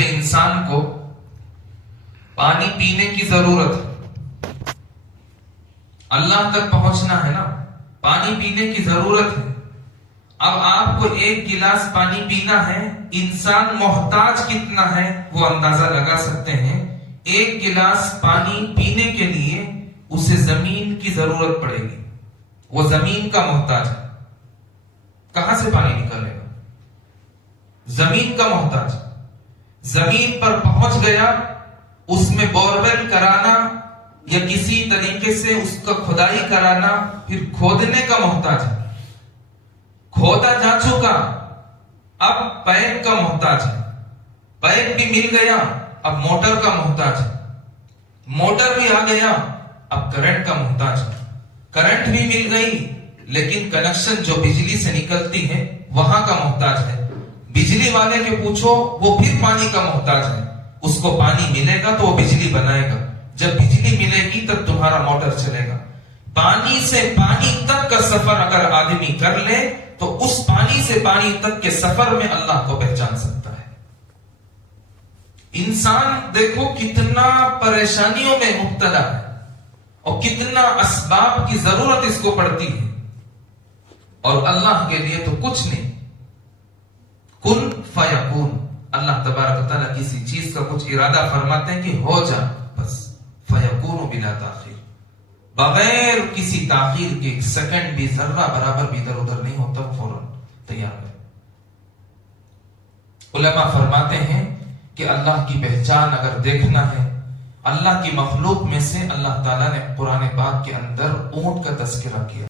جیسے انسان کو پانی پینے کی ضرورت ہے، اللہ تک پہنچنا ہے نا، پانی پینے کی ضرورت ہے۔ اب آپ کو ایک گلاس پانی پینا ہے، انسان محتاج کتنا ہے وہ اندازہ لگا سکتے ہیں۔ ایک گلاس پانی پینے کے لیے اسے زمین کی ضرورت پڑے گی، وہ زمین کا محتاج ہے۔ کہاں سے پانی نکالے گا؟ زمین کا محتاج۔ زمین پر پہنچ گیا، اس میں بورویل کرانا یا کسی طریقے سے اس کا کھدائی کرانا، پھر کھودنے کا محتاج ہے۔ کھودا جا چکا، اب پائپ کا محتاج ہے۔ پائپ بھی مل گیا، اب موٹر کا محتاج ہے۔ موٹر بھی آ گیا، اب کرنٹ کا محتاج ہے۔ کرنٹ بھی مل گئی، لیکن کنیکشن جو بجلی سے نکلتی ہے وہاں کا محتاج ہے۔ بجلی والے کے پوچھو، وہ پھر پانی کا محتاج ہے۔ اس کو پانی ملے گا تو وہ بجلی بنائے گا، جب بجلی ملے گی تب تمہارا موٹر چلے گا۔ پانی سے پانی تک کا سفر اگر آدمی کر لے تو اس پانی سے پانی تک کے سفر میں اللہ کو پہچان سکتا ہے۔ انسان دیکھو کتنا پریشانیوں میں مبتلا ہے اور کتنا اسباب کی ضرورت اس کو پڑتی ہے، اور اللہ کے لیے تو کچھ نہیں۔ کن فیکون، اللہ تبارک و تعالیٰ کسی چیز کا کچھ ارادہ فرماتے ہیں کہ ہو جا، بس فیکون بلا تاخیر، بغیر کسی تاخیر کے ایک سیکنڈ بھی، ذرہ برابر بھی ادھر ادھر نہیں ہوتا، فوراً تیار ہے۔ علماء فرماتے ہیں کہ اللہ کی پہچان اگر دیکھنا ہے، اللہ کی مخلوق میں سے اللہ تعالیٰ نے قرآن پاک کے اندر اونٹ کا تذکرہ کیا۔